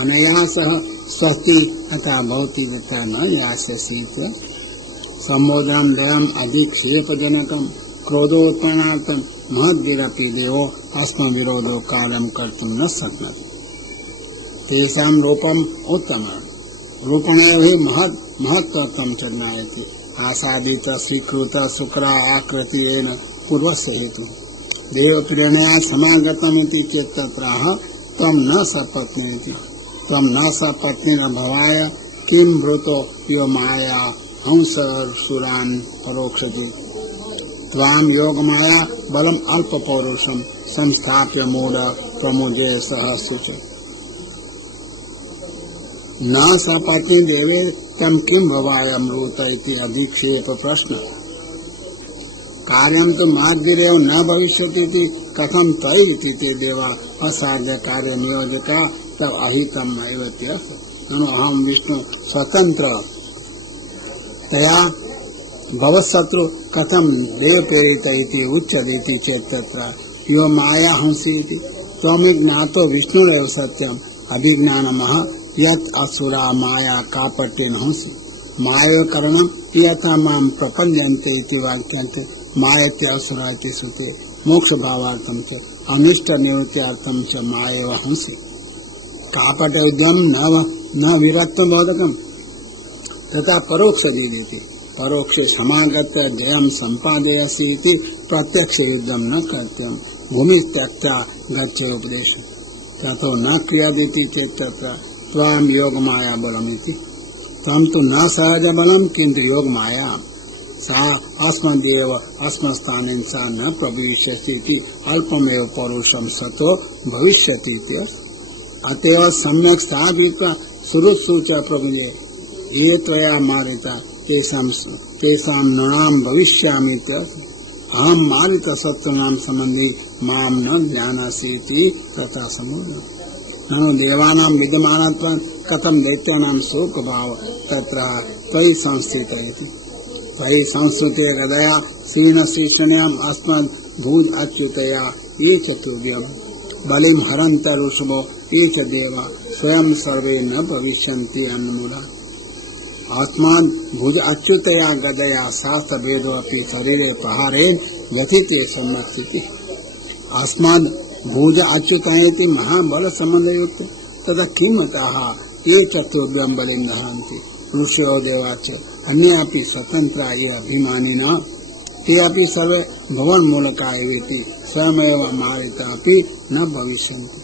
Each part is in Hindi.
अनया सह स्वस्ति अतः भवति तथा न यास्यसि सम्मोदनं दयम् अधिक्षेपजनकं क्रोधोत्पन्नार्थं महद्भिरपि देवो अस्मद्विरोधो कार्यं कर्तुं न शक्नोति तेषां रूपम् उत्तमम् रूपणेव हि महत्त्वं च ज्ञायते आसादित स्वीकृत शुक्रा आकृतिरेण पूर्वस्य हेतुः देवप्रेरणया समागतमिति चेत् तत्राह त्वं न सपत्नीति त्वं न सपत्नीर् भवाय किं भृतो यो माया हंससुरान् परोक्षति त्वां योगमाया बलम् अल्पपौरुषं संस्थाप्य मूढ प्रमुजे सह शुच न सपत्नी देवे तम किं भवाय अमृत इति अधिक्षेप प्रश्न कार्यं तु माद्भिरेव न भविष्यति इति कथं त्वयि इति ते देवा असाध्य कार्य नियोजका तव अहितम् एव ननु अहं विष्णु स्वतंत्र तया भवशत्रु कथं देव प्रेरित इति उच्यते इति चेत् तत्र यो माया हंसि इति त्वमिज्ञातो विष्णुरेव सत्यम् अभिज्ञानमः यत् असुरा माया कापट्येन हंसि मायोकरणं यथा मां प्रपद्यन्ते इति वाक्यान्ते मायते असुरा इति श्रुते मोक्षभावार्थं च अनिष्टनिवृत्त्यर्थं च मायेव हंसि कापटयुद्धं न विरक्तबोधकं तथा परोक्षजीयते परोक्षे समागत्य जयं सम्पादयसि इति प्रत्यक्षयुद्धं न कर्तव्यं भूमिस्त्यक्त्वा गच्छे उपदेशं ततो न क्रियते चेत् तत्र त्वां योगमाया बलमिति त्वं तु न सहजबलं किन्तु योगमाया सा अस्मदेव अस्मत्स्थानेन सा न प्रविशति इति अल्पमेव पौरुषं सतो भविष्यति इति अतएव सम्यक् स्थापित्वा सुरुत्सु च प्रभुजे ये त्वया मारिता तेषां नृणां भविष्यामि अहं मारित शत्रूणां सम्बन्धी मां न जानासि इति तथा समुद्रम् ननु देवानां विद्यमानत्वात् कथं दैत्यानां शोकभाव तत्र त्वयि संस्थितः इति त्वयि संस्कृते हृदया क्षीणशीर्षण्याम् अस्मद् भूत अच्युतया ये च तुभ्यम् बलिं हरन्त ऋषभो ये च देवा स्वयं सर्वे न भविष्यन्ति अन्मूला अस्माद् भुज अच्युतया गदया शास्त्रभेदोऽपि शरीरे प्रहारेण व्यथिते सम्मस्थितिः अस्माद् भुज अच्युतयति महाबल संबंधयुक्त तदा किमतः ये चतुर्भ्यं बलिं दहन्ति ऋषयो देवाच अन्यापि स्वतन्त्रा ये अभिमानिनः ते अपि सर्वे भवन्मूलका एवेति स्वयमेव मारितापि न भविष्यन्ति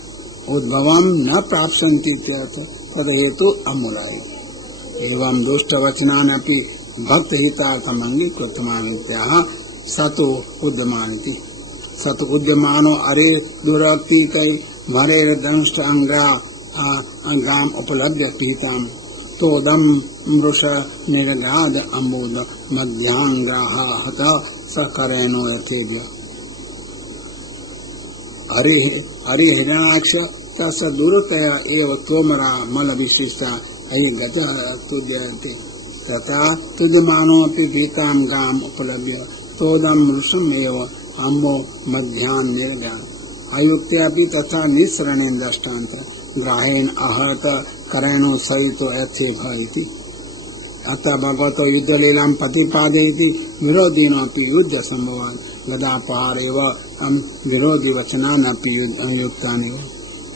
उद्भवं न प्राप्स्यन्ति तदहेतु अमूलाय एवं दुष्टवचनानपि भक्तहितार्थम् अङ्गीकृतमानित्याः सतो उद्यमानिति सत उद्यमानो अरे दुरक्तिकै भरेर दंष्ट अंगाम उपलब्ध पीताम तोदम मृष निर्गाद अम्बुद मध्यांग्राह हत सकरेणो यथेभ्य अरे हिरणाक्ष तस दूरतया एव तोमरा मल विशिष्टा अयि गत तुद्यन्ते तथा तुद्यमानोऽपि पीतां गाम उपलभ्य तोदम मृषमेव अम्बो मध्यान निर्गान अयुक्त्यापि तथा निःसरणेन दृष्टान्त ग्राहेण आहत करेणो सहितो यथेभ इति अतः भगवतो युद्धलीलां प्रतिपादयति विरोधिनोऽपि युद्ध संभवान् गदापहारेव विरोधि वचनानपि युक्तानि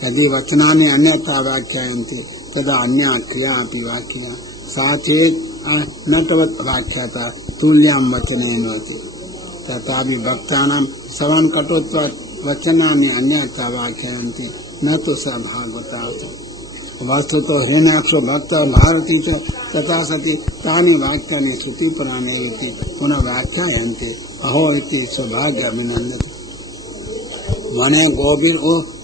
यदि वचनानि अन्यथा व्याख्यायन्ते तदा अन्या क्रिया अपि वाक्या सा चेत् न तवत् व्याख्याता तुल्यां वचनेन भवति तथापि भक्तानां श्रवणकटुत्वात् वचनानि अन्यथा व्याख्यायन्ति न तु स भागवतात् वस्तुतो हिरण्याक्षो भक्तः भारती च तथा सति तानि वाक्यानि श्रुतिपुराणे इति पुनः व्याख्यायन्ते अहो इति सौभाग्याभिनन्दति मने गोभिर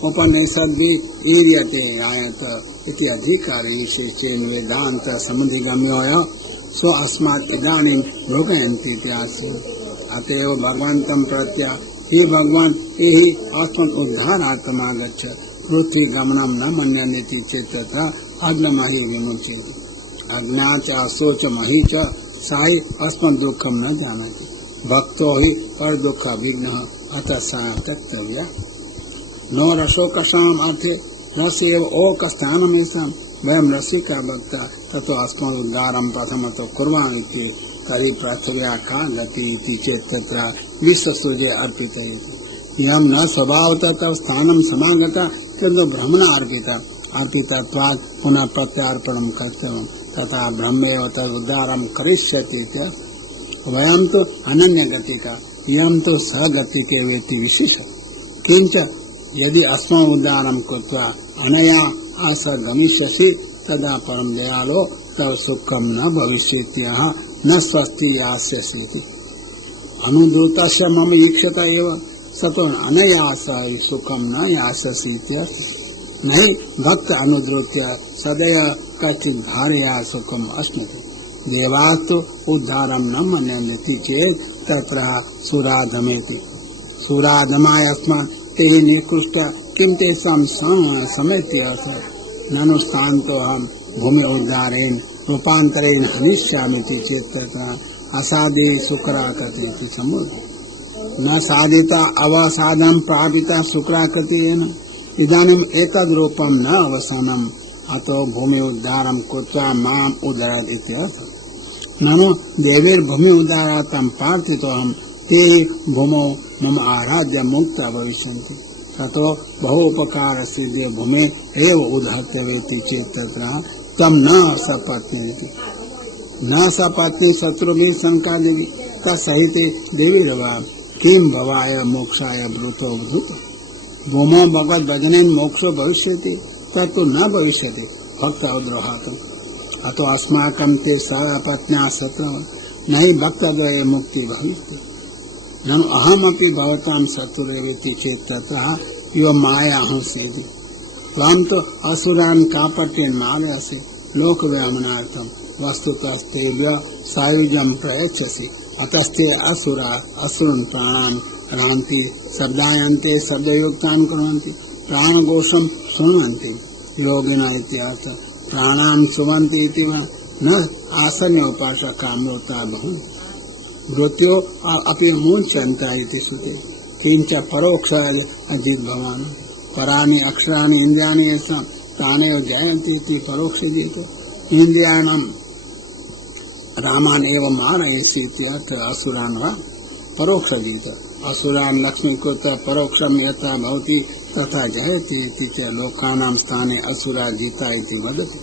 उपनिषद्भि ईर्यते आयत इति अधिकारी विशेषेण वेदान्त समुधिगम्यो सो अस्मात् इदानीं लोकयन्ति इत्यासु अतएव भगवन्तं प्रत्या हे भगवान् एहि अस्मत् उद्धारार्थमागच्छ पृथ्वी गमनं न मन्यन्ति चेत् तथा अग्नमहि विमुच्यते अग्ना च अशोच महि च साहि अस्मत् दुःखं न जानाति भक्तो हि पर दुःख विघ्नः अतः सा त्यक्तव्या नो रशोकसाम् अर्थे रस एव ओक स्थानमेषां वयं रसिका भक्ता ततो अस्मदुद्धारं प्रथमतो कुर्वामः इति तर्हि पृथिव्या का गति इति चेत् तत्र विश्वसूर्ये अर्पिता यं न स्वभावतः तव स्थानं समागता किन्तु ब्रह्मणा अर्पितत्वात् पुनः प्रत्यार्पणं कर्तव्यं तथा ब्रह्मेव तद् उद्धारं करिष्यति इत्यर्थः। वयं तु अनन्यगतिका यं तु सहगतिके वेति विशेष किंच यदि अस्मान् उद्धारं कृत्वा अनया आस गमिष्यसि तदा परम दयालो तव सुखम न भविष्यत्यः न स्वस्ति यास्यसि अनुद्रुतस्य मम ईक्षता एव सतो अनया आस सुखम न यास्यसि इत्यर्थः। नहीं भक्त अनुद्रुत्य सदैव कचित् भार्या सुखम अश्नुते देवास्तु उद्धारं न मन्यन्ते चेत् तत्र सुराधमेति सुराधमाय अस्मान् ते निकृष्ट किं तेषां समेत्य ननु स्थान्तोऽहं भूमि उद्धारेण रूपान्तरेण हनिष्यामीति चेत् तत्र असाधे शुक्राकृति समुद्र न साधिता अवसादं प्रापिता शुक्राकृतेन इदानीम् एतद् रूपं न अवसानम् अतो भूमि उद्धारं कृत्वा माम् उद्धरत् इत्यर्थः। ननु देवीर्भूमि उद्धारार्थं प्रार्थितोऽहं ते भूमौ मम आराध्य मुक्ता भविष्यन्ति ततो बहुपकार सिद्धे भूमि एव उद्धर्तव्येति चेत् तत्र तं न सपत्नीति न सपत्नी शत्रुभिः शंका देवी तत्सहिते देवीरवा किं भवाय मोक्षाय ब्रूतो भूत भूमौ भगवद् भजनेन मोक्षो भविष्यति तत्तु न भविष्यति भक्त अद्रोहात् अतो अस्माकं ते सपत्न्या शत्रवः न हि भक्तद्वये मुक्ति भविष्यति ननु अहमपि भवतां शत्रुरेवेति चेत् तत्र यो माया हंसेति त्वं तु असुरान् कापट्येन मारयसि लोकव्यामनार्थं वस्तुतस्तेभ्यः सायुज्यं प्रयच्छसि अतस्ते असुरान् प्राणान् रान्ति शब्दायन्ते शब्दयुक्तान् कुर्वन्ति प्राणघोषं शृण्वन्ति योगिना इत्यर्थः प्राणान् शृण्वन्ति इति न आसन्य उपासकाः मृता भवन्ति मृत्यो अपि मुच्यन्ते इति श्रुते किंच परोक्ष अजिद्भवान् पराणि अक्षराणि इन्द्रियाणि येषां तानेव जयन्ति इति परोक्षजितो इन्द्रियाणां रामान् एव मारयसि इत्यर्थः असुरान् वा परोक्षजित असुरान् लक्ष्मीकृत परोक्षं यथा भवति तथा जयति इति च लोकानां स्थाने असुरा जिता इति वदति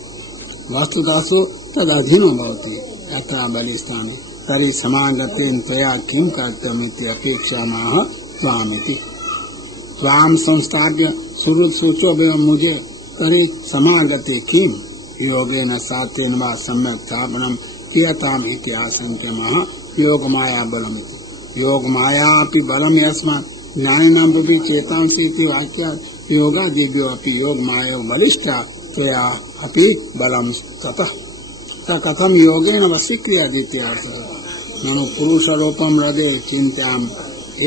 वस्तुतः तदधीनो भवति यथा बलिस्थाने तरी समागतेन त्वया किं कर्तव्यमिति अपेक्षामः त्वामिति त्वां संस्थाप्य सुहृत्सूचो मुझे तरी समागते किं योगेन सातेन वा सम्यक् स्थापनं क्रियताम् इति आशङ्क्यमः योगमाया बलमिति योगमायापि बलं यस्मात् ज्ञानिनामपि चेतांसि इति वाक्यात् योगादिभ्यो अपि योगमाया बलिष्ठा त्वया अपि बलं ततः कथम योगेन वशीक्रियादित्यर्थः ननु पुरुषरूपं हृदये चिन्ताम्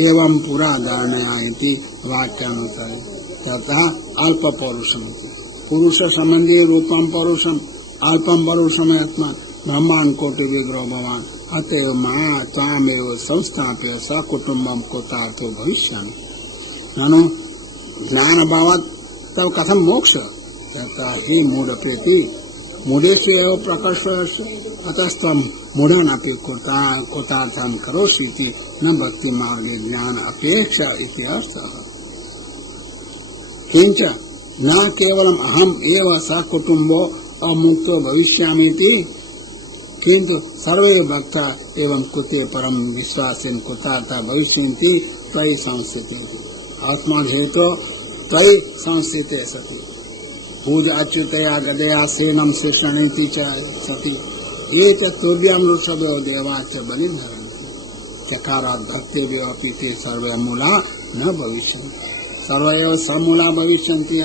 एवं पुरा धारणया इति वाक्यानुसारे तथा अल्पपौरुषम् पुरुष संबंधी रूपं पौरुषम् अल्पं पौरुषम् यस्मात् ब्रह्मान् कोटि विग्रहो भवान् अतएव माया त्वामेव संस्थाप्य सकुटुम्बं कृतार्थो भविष्यामि ननु ज्ञानभावात् तव कथं मोक्ष तथा हि मूढप्रीति मूढेषु एव प्रकर्षस्य अतस्त्वं मूढानपि कृतार्थं करोषि इति न भक्तिमार्गे ज्ञान अपेक्षा इति अर्थः किंच न केवलम् अहम् एव सकुटुम्बो अमुक्तो भविष्यामि इति किन्तु सर्वे भक्ता एवं कृते परम विश्वासेन कृतार्था भविष्यन्ति त्वयि संस्थिते आत्महेतो त्वयि संस्थिते सति पूज अच्युतया गदया सेनम शिष्णनीति च सति एतत् तुभ्यं ऋषभो देवाश्च बलिधरन्ति चकारात् भक्तेभ्यो अपि ते सर्वे मूला न भविष्यन्ति सर्वैव समूला भविष्यन्ति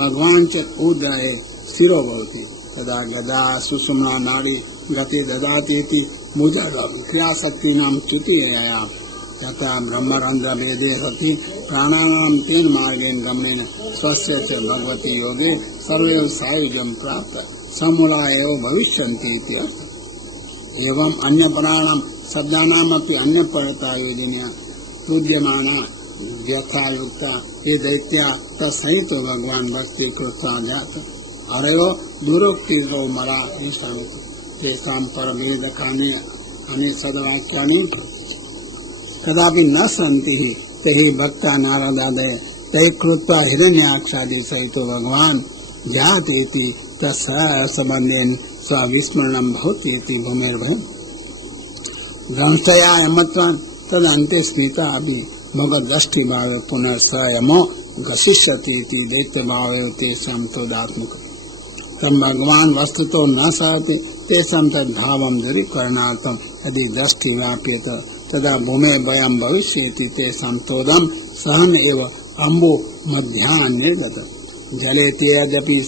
भगवान् च उदये स्थिरो भवति तदा गदा सुषुम्ना नाड़ी गति ददाति इति मुजरं क्रियाशक्तीनां च्युतिर्यायाम् तथा ब्रह्मरन्ध्र भेदे सति प्राणानां तेन मार्गेण गमनेन स्वस्य च भगवती योगे सर्वे सायुज्यं प्राप्त समूला एव भविष्यन्ति इति अर्थः एवं अन्यपराणां शब्दानामपि अन्यपरता योजनया पूज्यमाना व्यथा युक्ता ये दैत्या तत्सहितो भगवान भक्ति कृत्वा जात अरयो दुरोक्ति मरा तेषां परमेदकानि अनि सद्वाक्यानि कदापि न सन्ति तैः भक्ता नारदादय तैः कृत्वा हिरण्याक्षादि सहितो भगवान जातीति तत्संबंधेन स्वविस्मरणं भवति इति भूमिर्भयम् ग्रंथया यमत्वान् तदन्ते स्मिता अपि भगवद्दृष्टि भावे पुनर्सयमो गसिष्यति इति दैत्य भावे तेषां तोदात्मकम् तम भगवान वस्तुतो न सहते तेषां तद्भावं दूरीकरणार्थं यदि दृष्टि व्याप्येत तदा भूमे भयं भविष्यति तेषां तोदं सहन एव अम्बो मध्याह्न निर्गत जले ते यद्यपि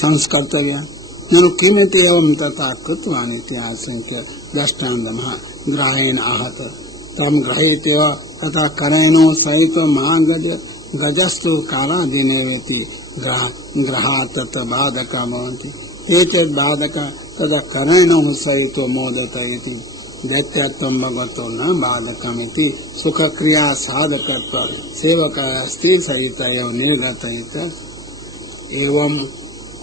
संस्कर्तव्या ननु किमिति एवं तथा कृतवान् इति आशंक्य दृष्टान्तमः ग्रहेण आहत तम ग्रहेत्येव तथा करेणो सहितो महागज गजस्तु कालादिनेवेति ग्रहात् तत् बाधका भवन्ति एतद् बाधका तदा करेणो सहितो मोदत इति दैत्यत्वं भगवतो न बाधकमिति सुखक्रिया साधकत्व सेवक स्थिर सहित एव निर्गत एवं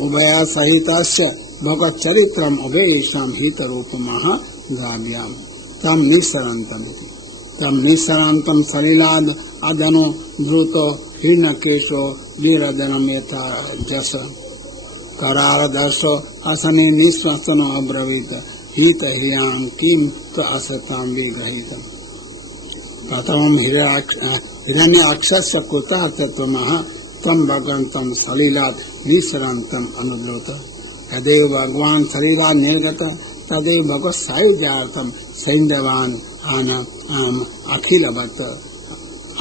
उभय सहितस्य भगवत् चरित्रम् उभयेषां हितरूपमः गाभ्याम् तम निस्सरन्तं सलिलाद् अदनो द्रुतो हिरण्यकेशो वीरदनं यथा जस करारदर्शो असने निःश्वसनो अब्रवीत हितह्रियां किं च असतां विग्रहीतम् प्रथमं हिरण्याक्षस्य कृतार्थत्वमः तम भगवन्तं सलिलात् निस्सरन्तम् अनुद्रुत यदेव भगवान् सलिलात् निर्गत तदेव भगवत् सायुज्यार्थं सैन्धवान् अखिलवत्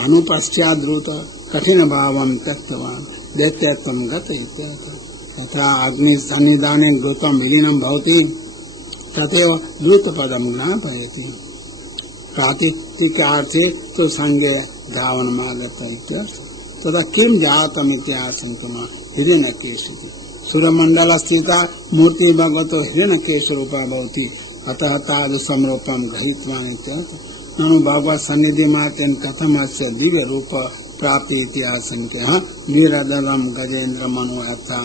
अनुपश्चाद्रुत कठिन भावं त्यक्तवान् दैत्यत्वं गत इत्यर्थः तथा अग्निसन्निधाने घृतं विलीनं भवति तथैव द्रुतपदं ज्ञापयति प्रातिथिकार्थे तु संज्ञे धावनमागत इत्यर्थः तदा किं जातम् इति आशंकमा हिरण्यकेशिति सुरमण्डलस्थिता मूर्ति भगवतो हिरण्यकेशरूपा भवति अतः तादृशं रूपं गृहीतवान् इत्यर्थः ननु भगवत् सन्निधिमात्रेण कथमस्य दिव्य रूप प्राप्ति इति आशंक्यः वीरदलं गजेन्द्रमनो यथा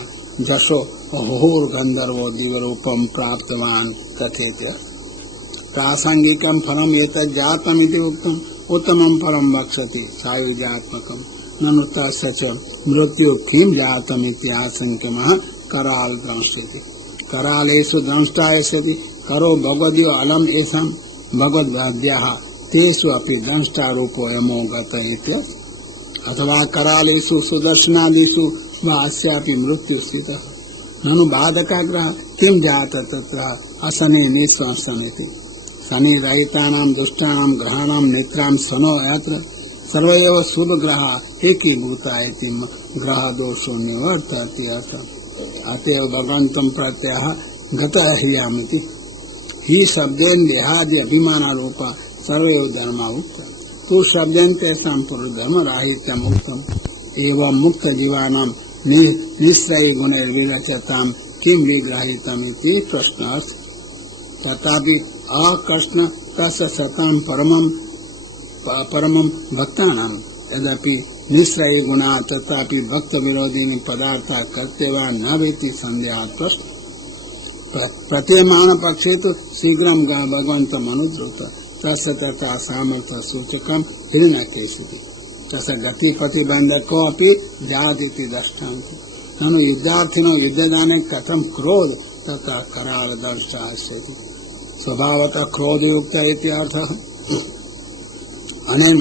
जशो अहोर्गन्धर्वो दिव्य रूपं प्राप्तवान् तथेत्य प्रासंगिकं फलम् एतत् जातम् इति उक्तम् उत्तमं फलं वक्षति सायुज्यात्मकम् ननु तस्य च मृत्यु किं जातम् इति आशंक्यमः कराल दंष्यति करालेषु दंष्टायस्यति करो भगवदीय अलम् येषां भगवद्वाद्याः तेषु अपि दंष्टारूपो यमो गत इत्यर्थः अथवा करालेषु सुदर्शनादिषु वा अस्यापि मृत्यु स्थितः ननु बाधकाग्रह किं जात तत्र असने निःश्वासमिति शनिरहितानां दुष्टानां ग्रहाणां नेत्रां सनो यत्र सर्व एव शुभग्रहा एकीभूता इति ग्रह दोषो निवर्तते अतएव भगवन्तं प्रत्ययः गतह्रियामिति हि शब्देन देहादि अभिमानारूपा सर्वैव धर्मा उक्ता तु शब्देन तेषां पूर्वधर्मराहित्यम् उक्तम् एवं मुक्तजीवानां निःश्रयी गुणैर्विरचतां किं विग्रहीतम् इति प्रश्नः तथापि अकृष्ण तस्य सतां परमं भक्तानां यद्यपि निःश्रयी गुणा तथापि भक्त विरोधिनी पदार्था कर्तव्या न वेति संदेहात् प्रश्न प्रतीयमान पक्षे तो शीघ्रं भगवन्तम् अनुद्रुत तस्य तथा सामर्थ्य सूचकं हिरण्यकेशिति तस्य गतिपतिबन्धको अपि जातीति दृष्टान्ते ननु युद्धार्थिनो युद्धदाने कथं क्रोध तथा कराल दर्शास्यति स्वभावतः क्रोधयुक्त इति अर्थः अनेन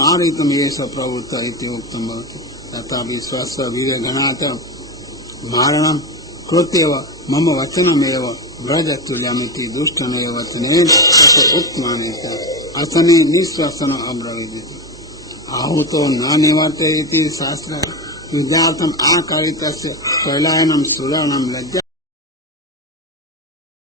मारयितुम् एष प्रवृत्त इति उक्तं भवति तथापि स्वस्य वीर्यगणात् मारणं कृत्येव मम वचनमेव व्रजतुल्यमिति दुष्टमेव वचनेन तत् उक्तवान् असने निःश्वसनम् अब्रवीत् आहुतो न निवर्तते इति शास्त्रः युद्धार्थम् आकारितस्य पलायनं सुराणां लज्जा